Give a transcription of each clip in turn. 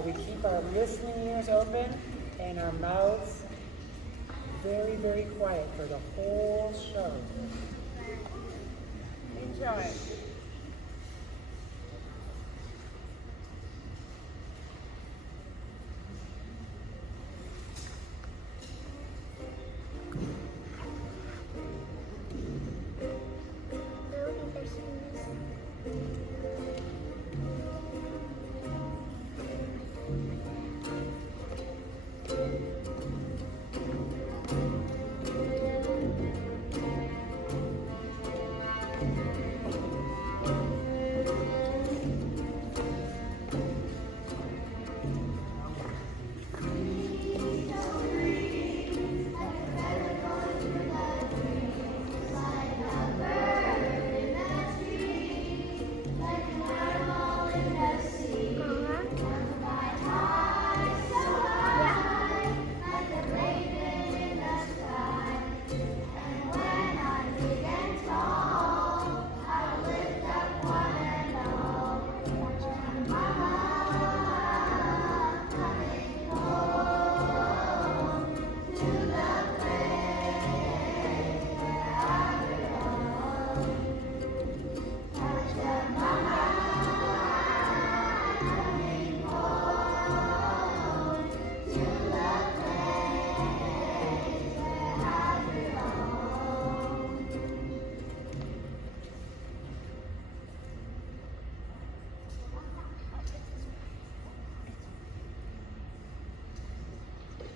We keep our listening ears open and our mouths very, very quiet for the whole show. Enjoy.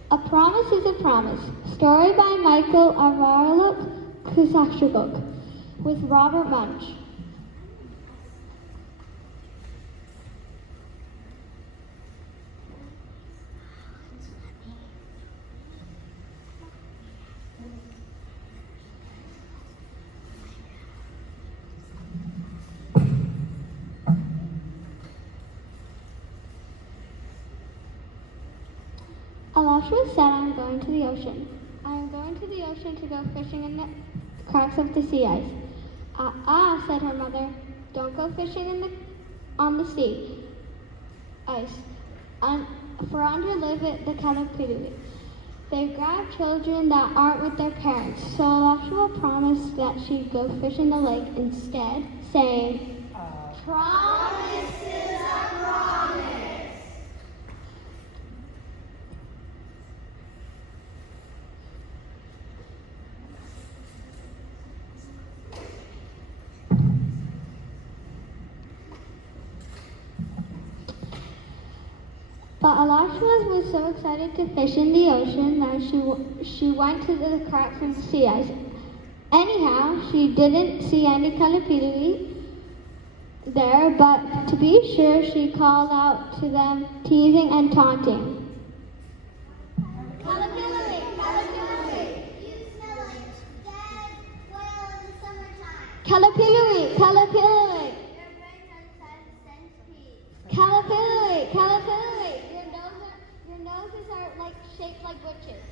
A Promise is a Promise. Story by Michael Kusugak with Robert Munsch. Alashua said, "I am going to the ocean. I am going to the ocean to go fishing in the cracks of the sea ice." Said her mother, "Don't go fishing on the sea ice, for under live the Iqaluit. They grab children that aren't with their parents." So Alashua promised that she'd go fish in the lake instead, saying, "Promise is a promise." But Alashua was so excited to fish in the ocean that she went to the cracks of the sea ice. Anyhow, she didn't see any Iqaluit there, but to be sure, she called out to them, teasing and taunting. "Iqaluit, Iqaluit! You smell like dead oil in the summertime. Iqaluit, Iqaluit! Your brains are the size of centipedes. Iqaluit, Iqaluit! Your noses are shaped like witches.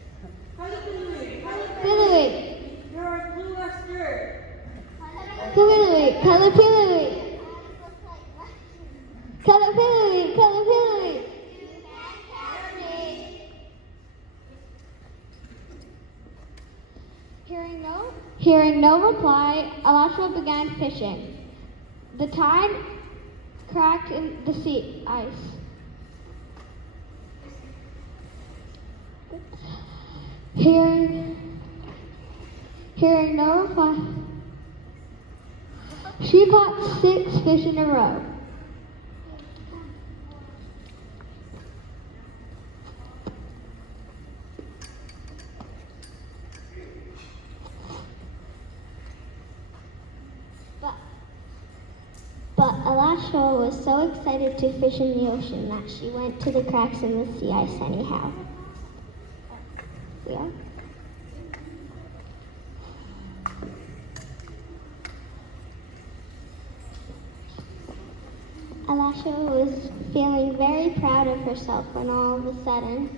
Iqaluit, Iqaluit! You're a blue skirt. Iqaluit, Iqaluit! Iqaluit, Iqaluit! You can't catch me. Hearing no reply, Alashua began fishing. The tide cracked in the sea ice. Hearing no reply, she caught 6 fish in a row. But Alashua was so excited to fish in the ocean that she went to the cracks in the sea ice anyhow. Yeah. Alashua was feeling very proud of herself when all of a sudden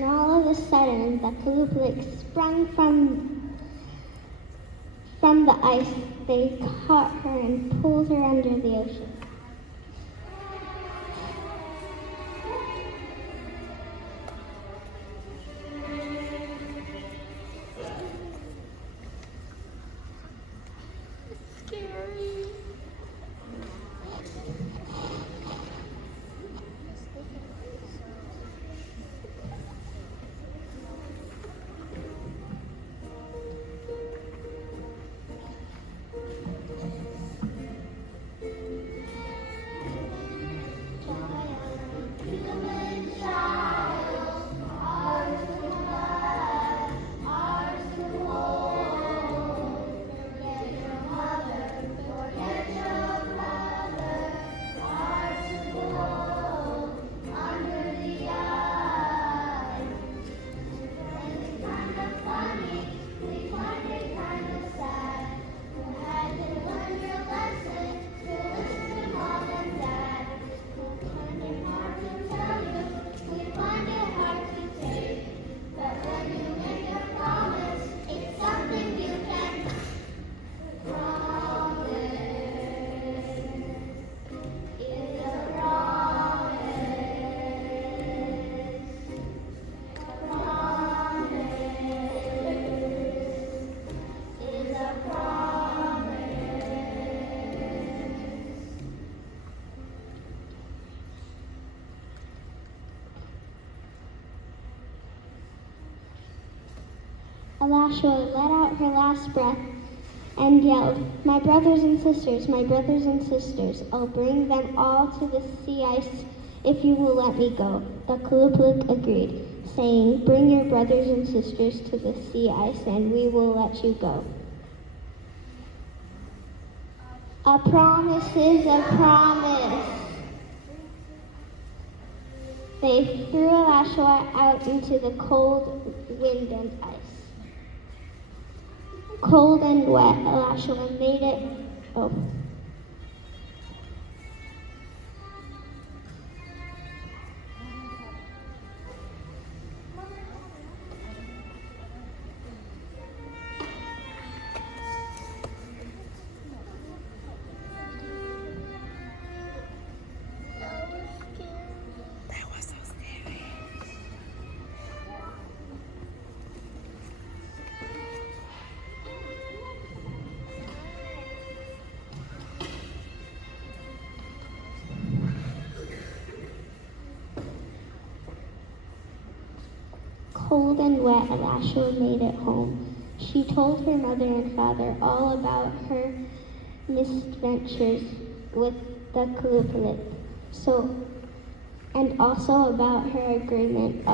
And all of a sudden, the Iqaluit sprung from the ice. They caught her and pulled her under the ocean. Alashua let out her last breath and yelled, "My brothers and sisters, my brothers and sisters, I'll bring them all to the sea ice if you will let me go." The Iqaluit agreed, saying, "Bring your brothers and sisters to the sea ice and we will let you go." A promise is a promise. They threw Alashua out into the cold wind and ice. Cold and wet, Alashua made it. Cold and wet, Alashua made it home. She told her mother and father all about her misadventures with the Iqaluit, and also about her agreement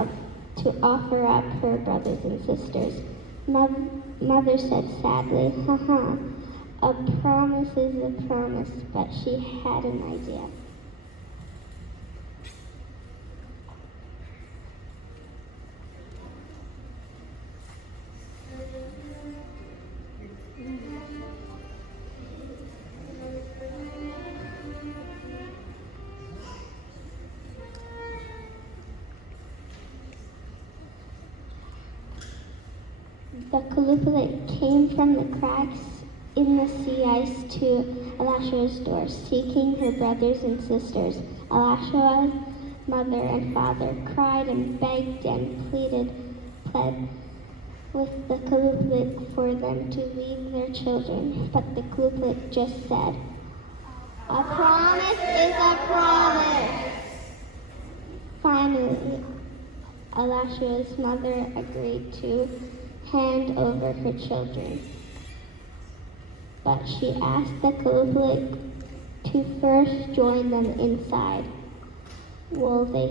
to offer up her brothers and sisters. Mother said sadly, "Haha, a promise is a promise," but she had an idea. The Iqaluit came from the cracks in the sea ice to Alashua's door, seeking her brothers and sisters. Alashua's mother and father cried and begged and pled with the Iqaluit for them to leave their children, but the Iqaluit just said, "A promise is a promise." Finally, Alashua's mother agreed to hand over her children, but she asked the Iqaluit to first join them inside. Will they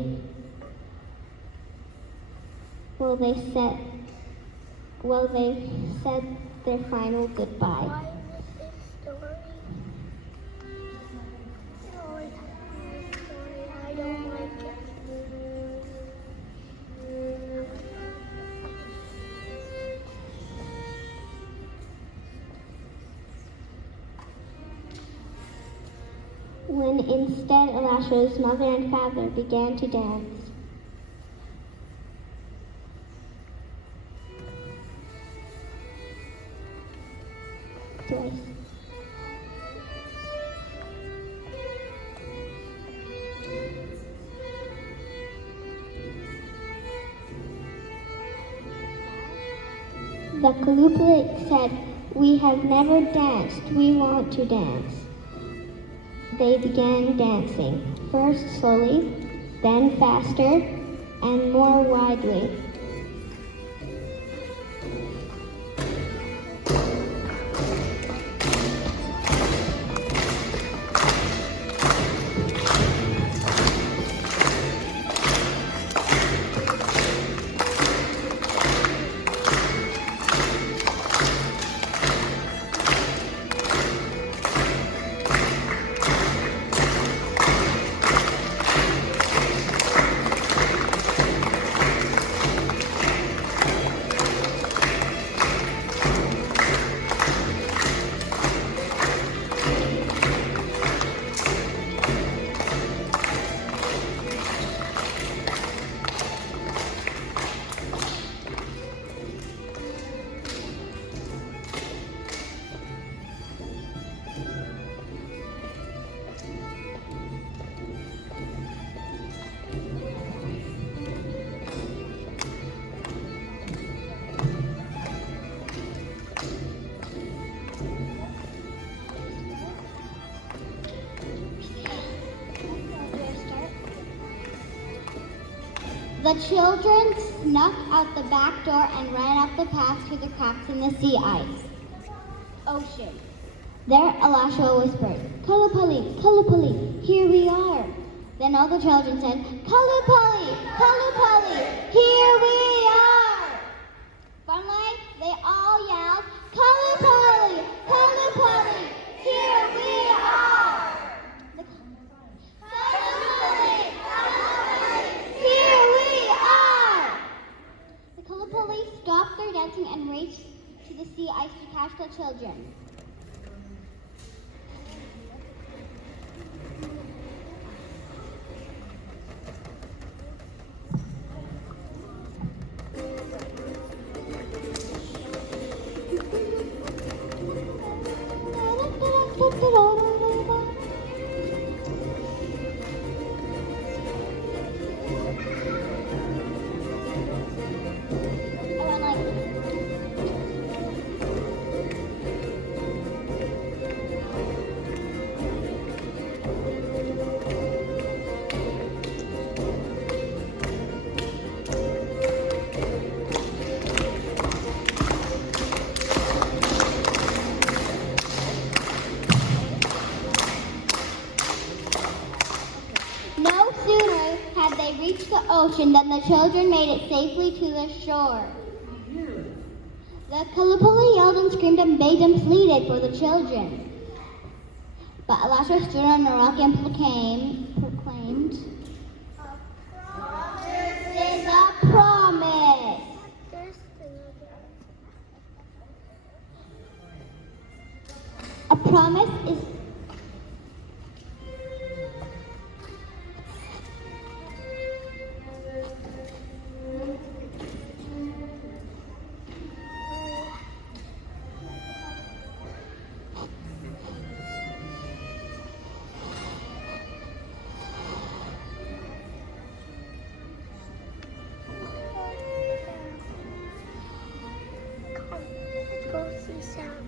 said their final goodbye. Why is this story? It always has to be a story. I don't like it. When instead Alashua's mother and father began to dance. choice. The Iqaluit said, "We have never danced. We want to dance." They began dancing, first slowly, then faster, and more widely. The children snuck out the back door and ran up the path to the cracks in the sea ice. Ocean. There, Elisha whispered, "Kalupali, Kalupali, here we are." Then all the children said, "Kalupali, Kalupali, here we are." Finally, they all yelled, "Kalupali, Kalupali, here we are." Kalupali, Kalupali, here we are. The Kalupali stopped their dancing and raced to the sea ice to catch the children. No sooner had they reached the ocean than the children made it safely to the shore. The Kalupali yelled and screamed and begged and pleaded for the children. But Elisha stood on a rock and proclaimed, "This is a promise." A promise is Go see Sam.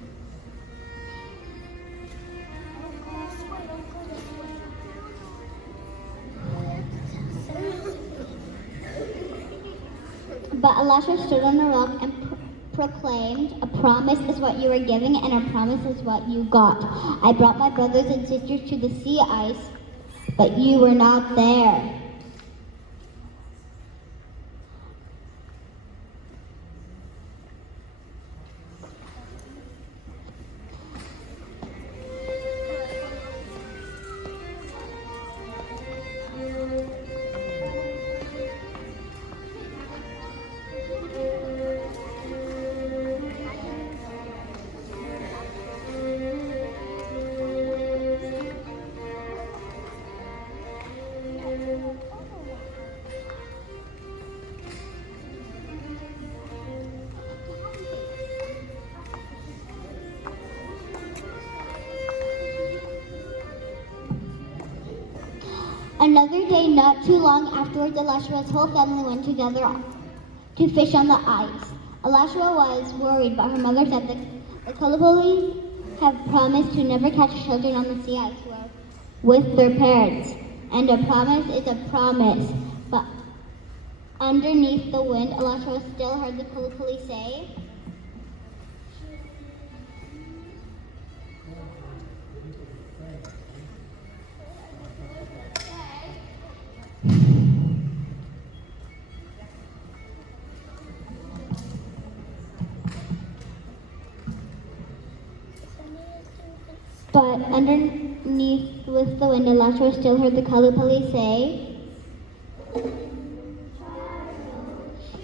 But Elisha stood on a rock and proclaimed, "A promise is what you were giving, and a promise is what you got. I brought my brothers and sisters to the sea ice, but you were not there." Another day, not too long afterwards, Elisha's whole family went together to fish on the ice. Elisha was worried, but her mother said that the Iqaluit have promised to never catch children on the sea ice with their parents. And a promise is a promise. But underneath the wind, Elisha still heard the Iqaluit say, but underneath with the wind, Elisha still heard the Iqaluit say,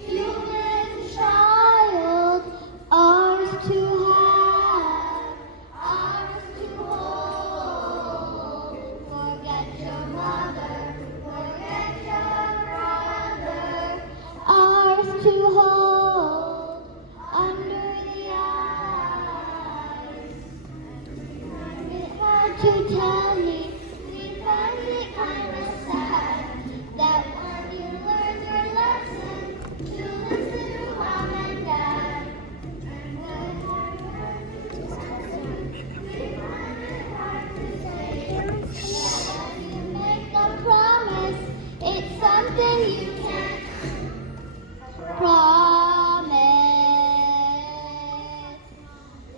"Human child, ours to have, ours to hold. Forget your mother, forget your brother, ours to hold under the eyes." To tell me, we find it kind of sad that when you learn your lesson, to listen to mom and dad. And when I learn to listen, we find it hard to say that when you make a promise, it's something you can't promise.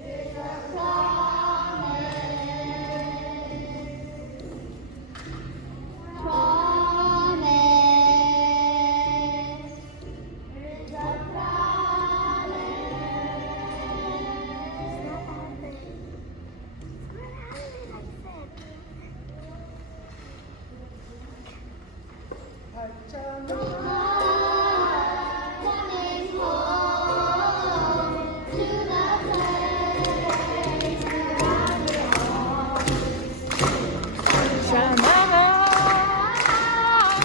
It's a coming home to the place where I belong. Sha-na-na,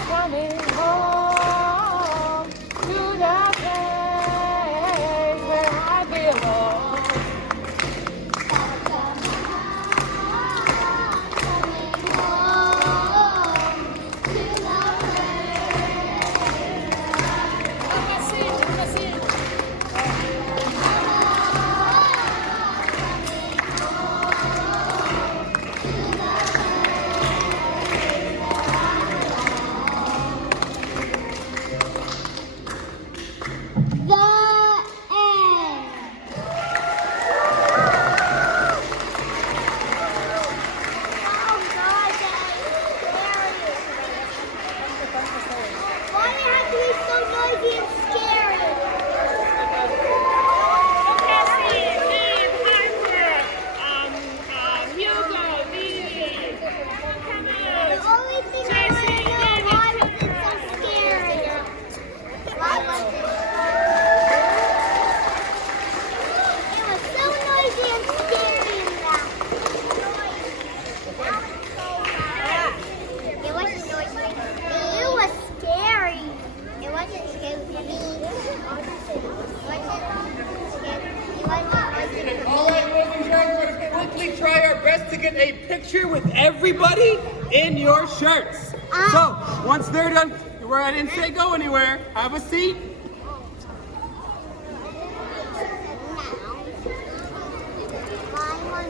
coming home to the place where I belong. Try our best to get a picture with everybody in your shirts. So, once they're done, I didn't say go anywhere. Have a seat.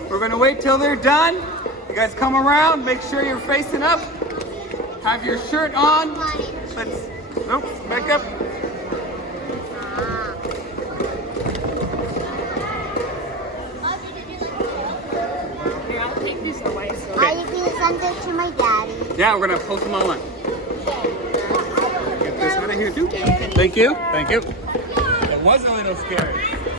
We're gonna wait till they're done. You guys come around, make sure you're facing up. Have your shirt on. Let's, nope, back up. I can send it to my daddy. Yeah, we're gonna post them online. Get this out of here too. Thank you. Thank you. It was a little scary.